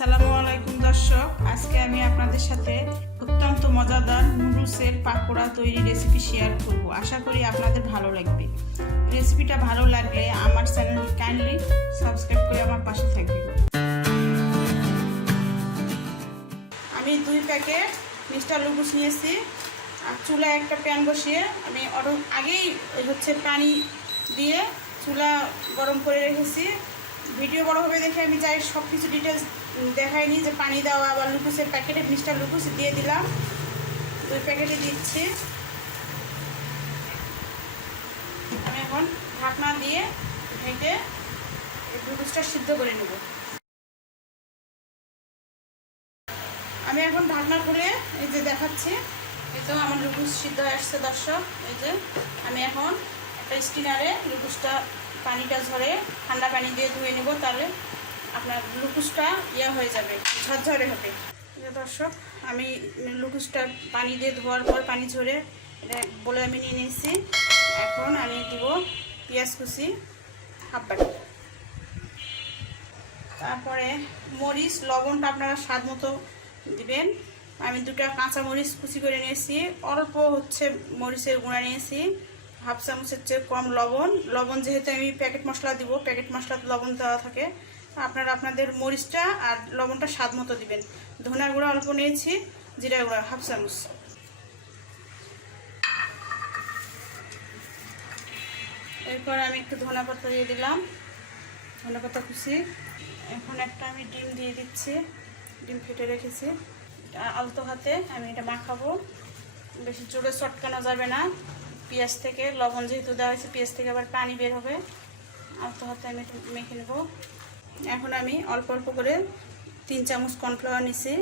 আসসালামু আলাইকুম দর্শক, আজকে আমি আপনাদের সাথে অত্যন্ত মজাদার নুডলসের পাকোড়া তৈরি রেসিপি শেয়ার করব। আশা করি আপনাদের ভালো লাগবে। রেসিপিটা ভালো লাগলে আমার চ্যানেল কাইন্ডলি সাবস্ক্রাইব করে আমার পাশে থাকবেন। আমি 2 প্যাকেট মিস্টার নুডলস নিয়েছি। আর চুলায় একটা প্যান বসিয়ে আমি আগেই পানি দিয়ে চুলা গরম করে রেখেছি। ভিডিও বড় হবে দেখে আমি চাই সব কিছু ডিটেলস দেখাইনি, যে পানি দেওয়া আবার লুকুসের প্যাকেটে মিস্টার লুকুস দিয়ে দিলাম। 2 প্যাকেটে দিচ্ছি। আমি এখন ঢাকনা দিয়ে ঢেকে লুকুসটা সিদ্ধ করে নেব। আমি এখন ঢাকনা খুলে এই যে দেখাচ্ছি, এই তো আমার লুকুস সিদ্ধ হয়ে আসছে দর্শক। এই যে আমি এখন একটা স্টিনারে লুকুসটা পানিটা ঝরে ঠান্ডা পানি দিয়ে ধুয়ে নেব, তাহলে আপনার লুকুসটা হয়ে যাবে, ঝরঝরে হবে। দর্শক, আমি লুকুসটা পানি দিয়ে ধোয়ার পর পানি ঝরে বলে আমি নিয়ে নিয়েছি। এখন আমি দিব পেঁয়াজ কুচি হাফ বাটি, তারপরে মরিচ লবণটা আপনারা স্বাদ মতো দিবেন। আমি 2টা কাঁচা মরিচ কুচি করে নিয়েছি। অল্প মরিচের গুঁড়া নিয়েছি, হাফ চামচের চেয়ে কম লবণ যেহেতু আমি প্যাকেট মশলা দিব, প্যাকেট মশলা লবণ দেওয়া থাকে, আপনারা আপনাদের মরিচটা আর লবণটা স্বাদ মতো দিবেন। ধনা গুঁড়া অল্প নিয়েছি, জিরা গুঁড়া হাফ চামচ। এরপর আমি একটু ধনা পাতা দিয়ে দিলাম, ধনা পাতা কুচি। এখন একটা আমি ডিম দিয়ে দিচ্ছি, ডিম ফেটে রেখেছি। আলতো হাতে আমি এটা মাখাবো, বেশি জোরে চটকানো যাবে না। পেঁয়াজ থেকে লবণ যেহেতু দেওয়া হয়েছে, পেঁয়াজ থেকে আবার পানি বের হবে। আলতো হাতে আমি একটু মেখে নেব। এখন আমি অল্প অল্প করে 3 চামচ কর্নফ্লাওয়ার নিছি,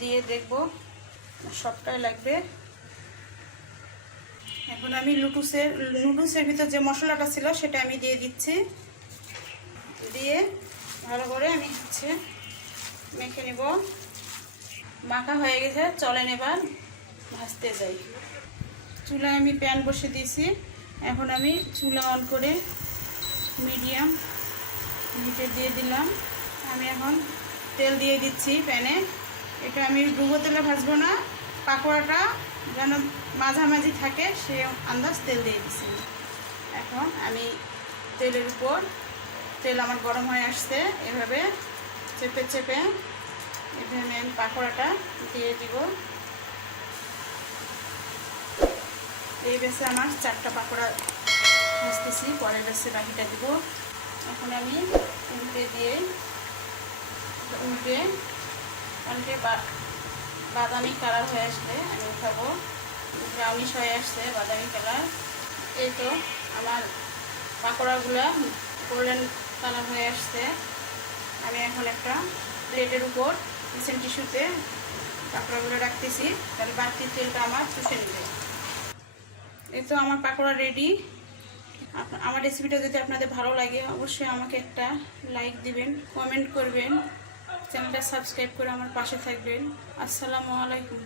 দিয়ে দেখব সবটাই লাগবে। এখন আমি নুডলসের ভিতর যে মশলাটা ছিল সেটা আমি দিয়ে দিচ্ছি, দিয়ে ভালো করে আমি মেখে নেব। মাখা হয়ে গেছে, চলেন এবার ভাজতে যাই। চুলায় আমি প্যান বসে দিয়েছি। এখন আমি চুলা অন করে মিডিয়াম হিটে দিয়ে দিলাম। আমি এখন তেল দিয়ে দিচ্ছি প্যানে। এটা আমি ডুবো তেলে ভাজবো না, পাকোড়াটা যেন মাঝামাঝি থাকে সে আন্দাজ তেল দিয়ে দিচ্ছি। এখন আমি তেলের উপর তেল আমার গরম হয়ে আসছে, এভাবে চেপে চেপে এভাবে আমি পাকোড়াটা দিয়ে দিব। এই বেসে আমার 4টা পাকোড়া ভাজতেছি, পরের বেসে বাকিটা দিব। এখন আমি উল্টে বাদামি কালার হয়ে আসলে আমি উঠাবো। ব্রাউনিশ হয়ে আসছে বাদামি কালার। এই তো আমার পাকোড়াগুলো গোল্ডেন কালার হয়ে আসছে। আমি এখন একটা প্লেটের উপর কিচেন টিস্যুতে পাকোড়াগুলো রাখতেছি, তাহলে বাড়তি তেলটা আমার চুষে নেবে। এই তো আমার পাকোড়া রেডি। আমার রেসিপিটা যদি আপনাদের ভালো লাগে অবশ্যই আমাকে একটা লাইক দিবেন, কমেন্ট করবেন, চ্যানেলটা সাবস্ক্রাইব করে আমার পাশে থাকবেন। আসসালামু আলাইকুম।